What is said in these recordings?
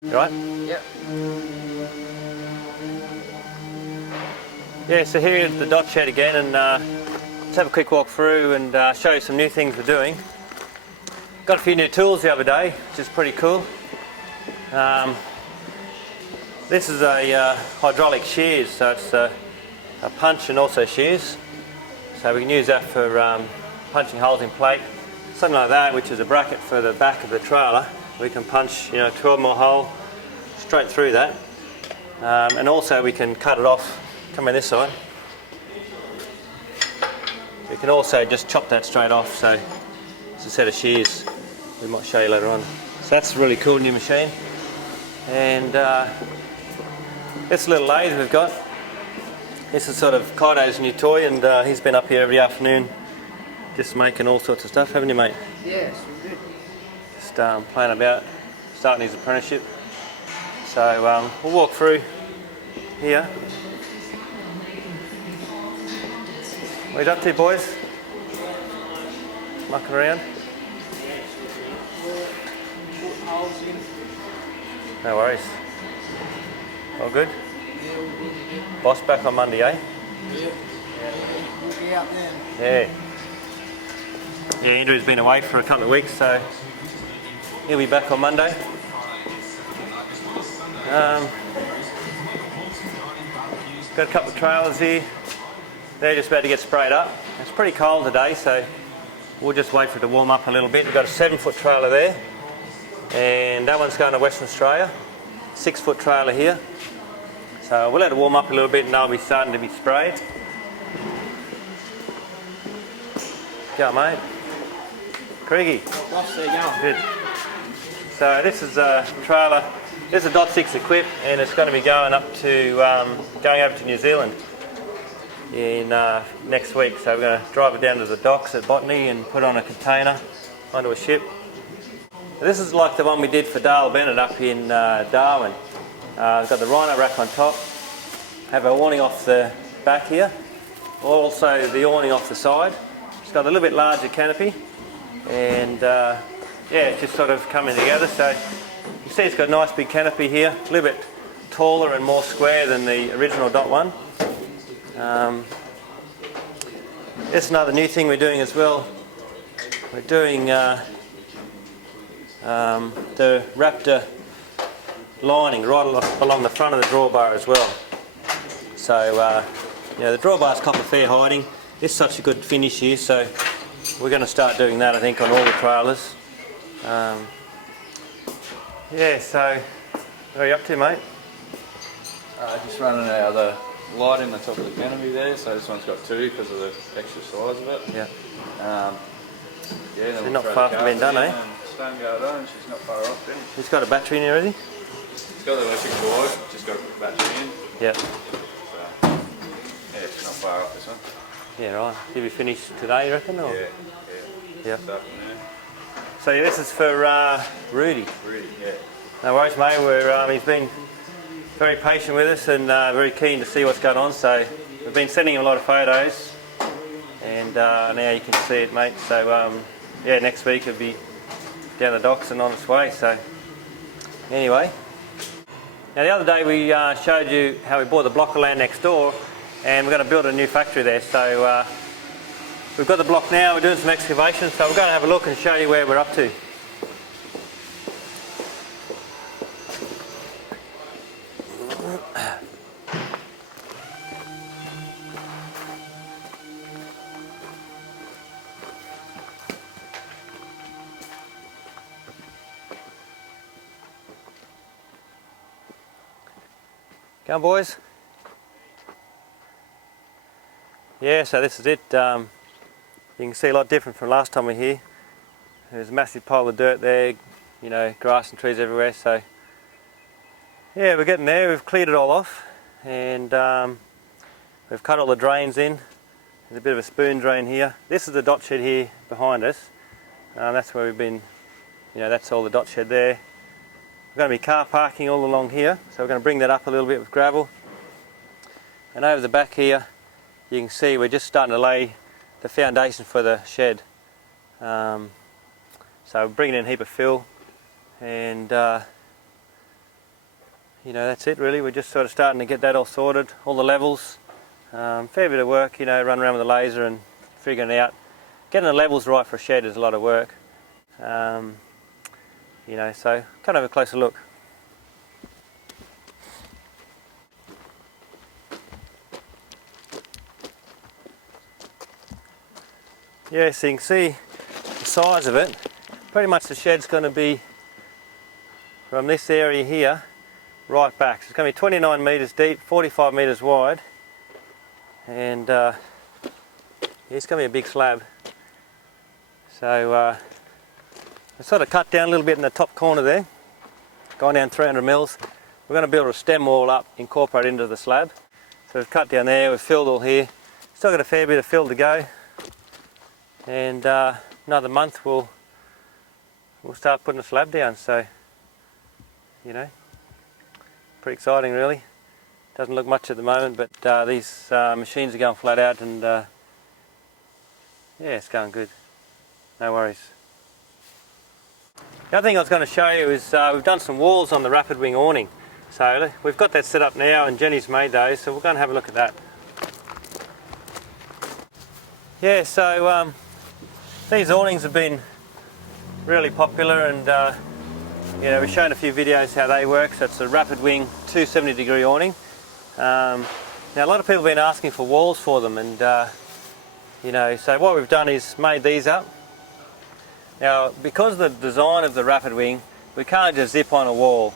You right? Yep. Yeah, so here is the dot shed again, and let's have a quick walk through and show you some new things we're doing. Got a few new tools the other day, which is pretty cool. This is a hydraulic shears, so it's a punch and also shears. So we can use that for punching holes in plate. Something like that, which is a bracket for the back of the trailer. We can punch, 12 mil hole straight through that. And also we can cut it off, come on this side. We can also just chop that straight off, so it's a set of shears. We might show you later on. So that's a really cool new machine. And this little lathe we've got, this is sort of Kaido's new toy, and he's been up here every afternoon just making all sorts of stuff, haven't you, mate? Yes, we did. Just playing about, starting his apprenticeship. So we'll walk through here. What are you up to, boys? Mucking around? No worries. All good? Boss back on Monday, eh? Yep. We'll be out then. Yeah. Yeah, Andrew's been away for a couple of weeks, so he'll be back on Monday. Got a couple of trailers here. They're just about to get sprayed up. It's pretty cold today, so we'll just wait for it to warm up a little bit. We've got a 7-foot trailer there, and that one's going to Western Australia. 6-foot trailer here. So we'll let it warm up a little bit and they'll be starting to be sprayed. Go, mate. Craigie. Good. So this is a trailer. This is a .6 equip, and it's going to be going up to going over to New Zealand in next week. So we're going to drive it down to the docks at Botany and put on a container onto a ship. This is like the one we did for Dale Bennett up in Darwin. We've got the rhino rack on top, have our awning off the back here, also the awning off the side. It's got a little bit larger canopy, and yeah, it's just sort of coming together. So you see it's got a nice big canopy here, a little bit taller and more square than the original .1. This is another new thing we're doing as well. We're doing the Raptor lining right along the front of the drawbar as well. So the drawbar's copper fair hiding. It's such a good finish here, so we're going to start doing that, I think, on all the trailers. Yeah, so what are you up to, mate? Just running out the light in the top of the canopy there, so this one's got 2 because of the extra size of it. Yeah. Yeah, so not far from being done, eh? Stone guard on, she's not far off then. It's got a battery in here, has he? It's got the electric drive, just got to put the battery in. Yeah. So, yeah, it's not far off this one. Yeah, right. Did we finish today, you reckon? Or? Yeah. So yeah, this is for Rudy. Rudy, yeah. No worries, mate. He's been very patient with us and very keen to see what's going on. So we've been sending him a lot of photos, and now you can see it, mate. So yeah, next week it'll be down the docks and on its way. So anyway, now the other day we showed you how we bought the block of land next door, and we're going to build a new factory there. So we've got the block now. We're doing some excavation, so we're going to have a look and show you where we're up to. Come on, boys. Yeah, so this is it. You can see a lot different from last time we were here. There's a massive pile of dirt there, grass and trees everywhere. So yeah, we're getting there. We've cleared it all off, and we've cut all the drains in. There's a bit of a spoon drain here. This is the dot shed here behind us. That's where we've been, that's all the dot shed there. We're going to be car parking all along here, so we're going to bring that up a little bit with gravel. And over the back here, you can see we're just starting to lay the foundation for the shed. So bringing in a heap of fill, and that's it really. We're just sort of starting to get that all sorted, all the levels. Fair bit of work, run around with the laser and figuring out. Getting the levels right for a shed is a lot of work. So kind of have a closer look. Yeah, so you can see the size of it. Pretty much the shed's going to be from this area here right back. So it's going to be 29 metres deep, 45 metres wide, and it's going to be a big slab. So I sort of cut down a little bit in the top corner there, gone down 300 mils. We're going to build a stem wall up, incorporate into the slab. So we've cut down there, we've filled all here. Still got a fair bit of fill to go, and another month we'll start putting the slab down. So pretty exciting really. Doesn't look much at the moment, but these machines are going flat out, and yeah, it's going good. No worries. The other thing I was going to show you is we've done some walls on the rapid wing awning. So we've got that set up now, and Jenny's made those, so we're going to have a look at that. Yeah, so these awnings have been really popular, and we've shown a few videos how they work. So it's a rapid wing 270 degree awning. Now a lot of people have been asking for walls for them, and so what we've done is made these up. Now because of the design of the rapid wing, we can't just zip on a wall.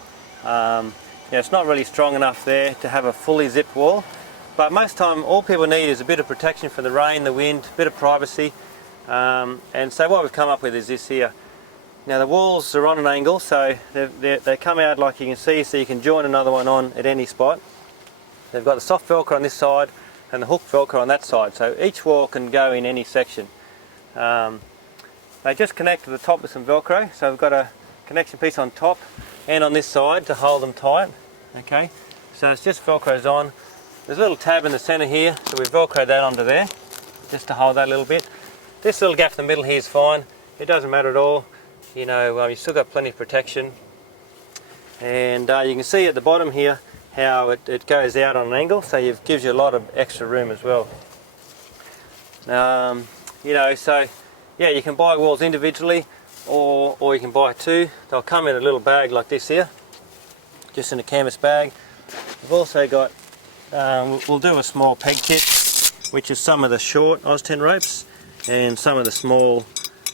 It's not really strong enough there to have a fully zipped wall, but most time all people need is a bit of protection from the rain, the wind, a bit of privacy, and so what we've come up with is this here. Now the walls are on an angle, so they come out like you can see, so you can join another one on at any spot. They've got the soft velcro on this side and the hook velcro on that side, so each wall can go in any section. They just connect to the top with some velcro, so we've got a connection piece on top and on this side to hold them tight. Okay, so it's just velcros on. There's a little tab in the centre here, so we've velcroed that onto there just to hold that a little bit. This little gap in the middle here is fine, it doesn't matter at all. You've still got plenty of protection, and you can see at the bottom here how it goes out on an angle, so it gives you a lot of extra room as well. So yeah, you can buy walls individually, or you can buy two. They'll come in a little bag like this here, just in a canvas bag. We've also got, we'll do a small peg kit, which is some of the short Oz-10 ropes and some of the small,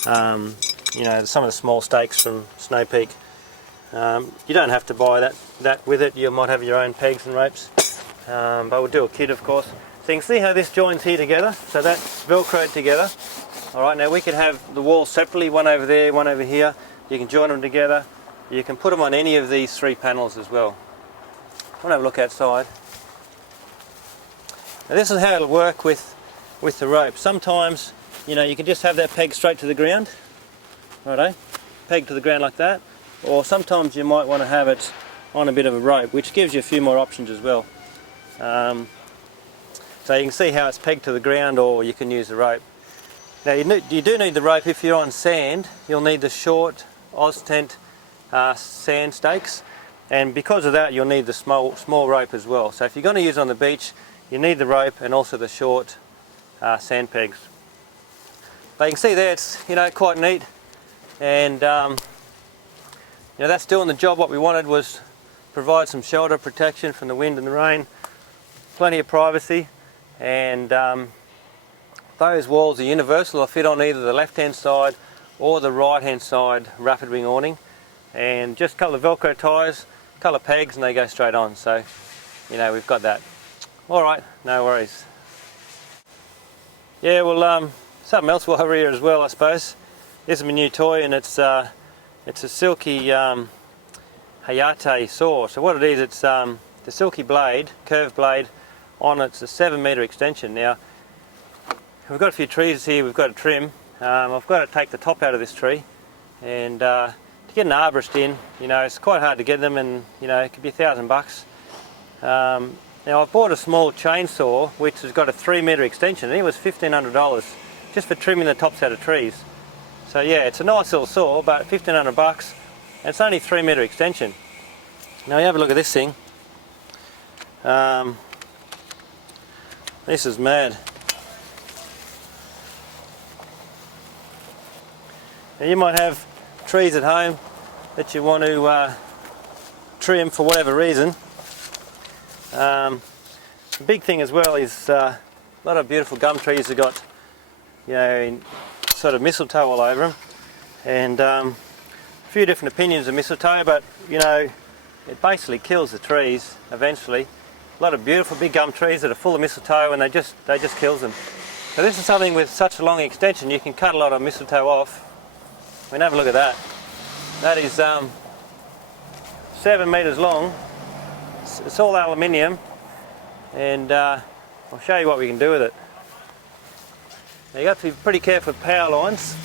some of the small stakes from Snow Peak. You don't have to buy that with it. You might have your own pegs and ropes, but we'll do a kit, of course. So you can see how this joins here together. So that's velcroed together. All right, now we could have the walls separately, one over there, one over here. You can join them together. You can put them on any of these three panels as well. I want to have a look outside. Now this is how it'll work with the rope. Sometimes, you can just have that peg straight to the ground. Righto, peg to the ground like that. Or sometimes you might want to have it on a bit of a rope, which gives you a few more options as well. So you can see how it's pegged to the ground, or you can use the rope. Now you do need the rope if you're on sand. You'll need the short Oz-10 sand stakes, and because of that you'll need the small rope as well. So if you're going to use it on the beach, you need the rope and also the short sand pegs. But you can see there it's quite neat, and that's doing the job. What we wanted was provide some shelter protection from the wind and the rain, plenty of privacy, and those walls are universal. They'll fit on either the left hand side or the right hand side rapid wing awning, and just a couple of velcro ties, a couple of pegs, and they go straight on. So we've got that. Alright, no worries. Yeah, well something else while we're here as well, I suppose. This is my new toy, and it's a Silky Hayata Saw. So what it is, it's the Silky blade, curved blade on it's a 7-metre extension. Now we've got a few trees here we've got to trim. I've got to take the top out of this tree, and to get an arborist in, it's quite hard to get them, and it could be $1,000. Now I've bought a small chainsaw which has got a 3-metre extension, and it was $1,500 just for trimming the tops out of trees. So yeah, it's a nice little saw, but $1,500, and it's only 3-metre extension. Now you have a look at this thing. This is mad. Now you might have trees at home that you want to trim for whatever reason. The big thing as well is a lot of beautiful gum trees have got, you know, sort of mistletoe all over them, and a few different opinions of mistletoe, but you know, it basically kills the trees eventually. A lot of beautiful big gum trees that are full of mistletoe, and they just kills them. So this is something with such a long extension, you can cut a lot of mistletoe off. I mean, have a look at that. That is 7 metres long. It's all aluminium, and I'll show you what we can do with it. Now, you have to be pretty careful with power lines.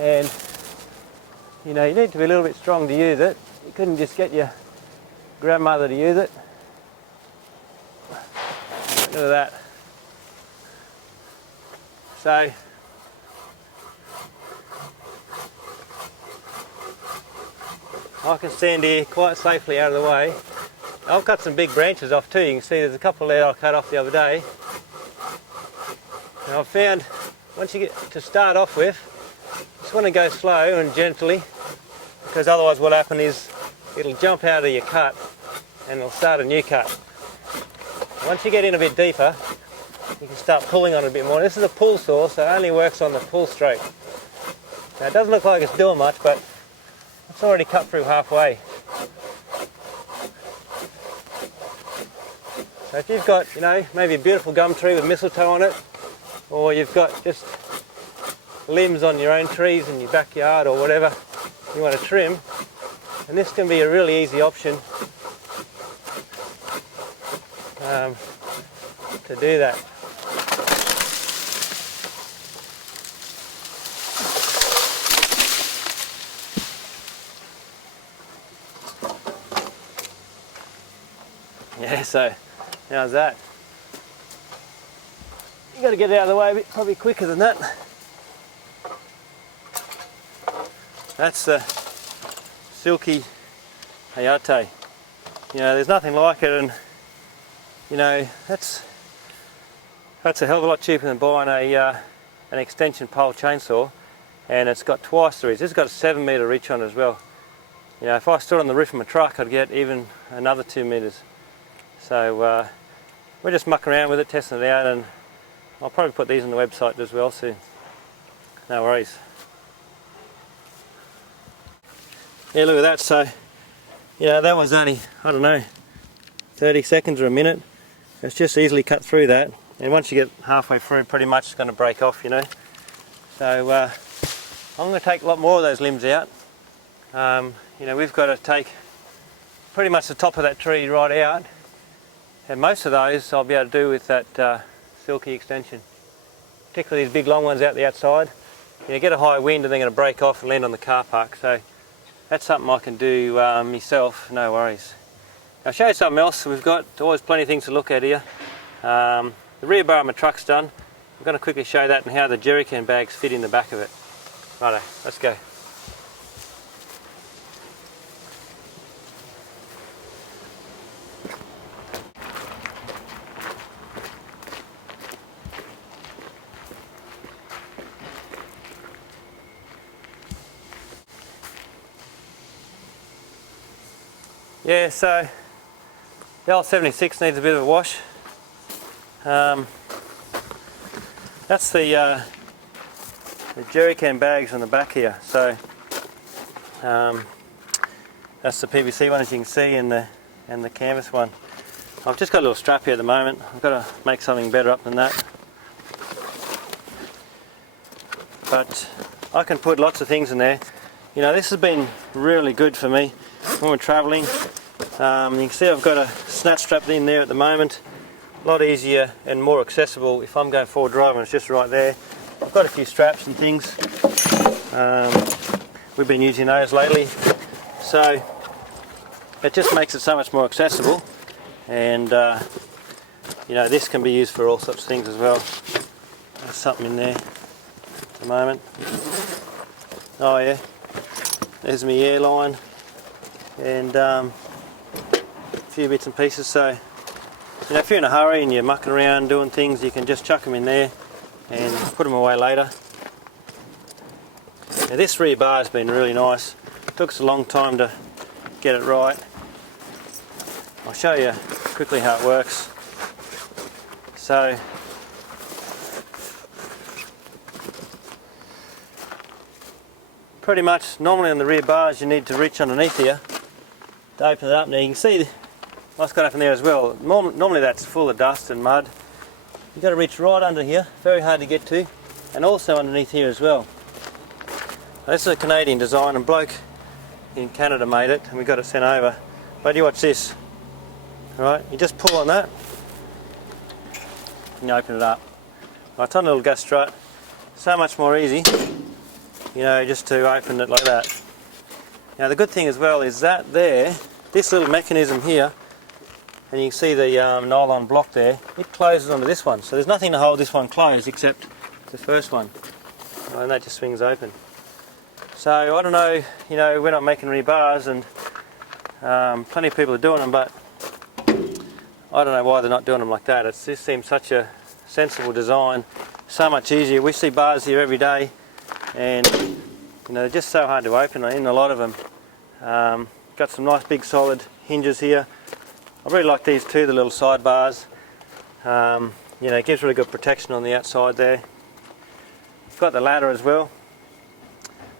And you know, you need to be a little bit strong to use it. You couldn't just get your grandmother to use it. Look at that. So I can stand here quite safely out of the way. I've cut some big branches off too. You can see there's a couple there I cut off the other day. And I've found once you get to start off with, you just want to go slow and gently, because otherwise what will happen is it'll jump out of your cut and it'll start a new cut. Once you get in a bit deeper, you can start pulling on it a bit more. This is a pull saw, so it only works on the pull stroke. Now it doesn't look like it's doing much, but it's already cut through halfway. So if you've got, you know, maybe a beautiful gum tree with mistletoe on it, or you've got just limbs on your own trees in your backyard or whatever you want to trim, and this can be a really easy option to do that. Yeah, so how's that? You got to get it out of the way a bit, probably quicker than that. That's the Silky Hayate. You know, there's nothing like it, and you know, that's a hell of a lot cheaper than buying an extension pole chainsaw, and it's got twice the reach. This has got a 7 metre reach on it as well. You know, if I stood on the roof of my truck, I'd get even another 2 metres. So we're just mucking around with it, testing it out, and I'll probably put these on the website as well soon. No worries. Yeah, look at that. So, you know, that was only, I don't know, 30 seconds or a minute. It's just easily cut through that, and once you get halfway through, pretty much it's going to break off, you know. So I'm going to take a lot more of those limbs out. You know, we've got to take pretty much the top of that tree right out, and most of those I'll be able to do with that Silky extension, particularly these big long ones out the outside. You know, get a high wind and they're going to break off and land on the car park, so that's something I can do myself, no worries. I'll show you something else. We've got always plenty of things to look at here. The rear bar of my truck's done. I'm going to quickly show that and how the jerry can bags fit in the back of it. Righto, let's go. Yeah, so the L76 needs a bit of a wash. That's the jerry can bags on the back here. So that's the PVC one, as you can see, and the canvas one. I've just got a little strap here at the moment. I've got to make something better up than that. But I can put lots of things in there. You know, this has been really good for me when we're travelling. You can see I've got a snatch strap in there at the moment. A lot easier and more accessible if I'm going forward driving. It's just right there. I've got a few straps and things. We've been using those lately, so it just makes it so much more accessible. And you know, this can be used for all sorts of things as well. There's something in there at the moment. Oh yeah, there's my airline. and a few bits and pieces. So, you know, if you're in a hurry and you're mucking around doing things, you can just chuck them in there and put them away later. Now this rear bar has been really nice. It took us a long time to get it right. I'll show you quickly how it works. So, pretty much normally on the rear bars you need to reach underneath here to open it up. Now you can see what's got up in there as well. Normally that's full of dust and mud. You've got to reach right under here, very hard to get to, and also underneath here as well. This is a Canadian design, and bloke in Canada made it, and we got it sent over. But you watch this. Right, you just pull on that and you open it up. Right, it's on a little gas strut. So much more easy, you know, just to open it like that. Now the good thing as well is that there, this little mechanism here, and you can see the nylon block there, it closes onto this one. So there's nothing to hold this one closed except the first one. And that just swings open. So I don't know, you know, we're not making rear bars, and plenty of people are doing them, but I don't know why they're not doing them like that. It just seems such a sensible design, so much easier. We see bars here every day, and you know, they're just so hard to open in a lot of them. Got some nice big solid hinges here. I really like these too, the little side bars. You know, it gives really good protection on the outside there. It's got the ladder as well.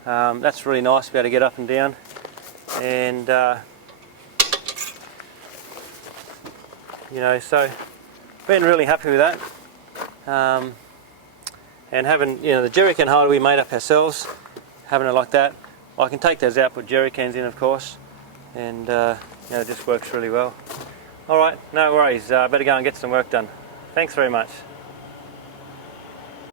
That's really nice to be able to get up and down. And you know, so been really happy with that. And having, you know, the jerry can holder we made up ourselves, having it like that. I can take those out, put jerry cans in, of course, and you know, it just works really well. Alright, no worries, better go and get some work done. Thanks very much.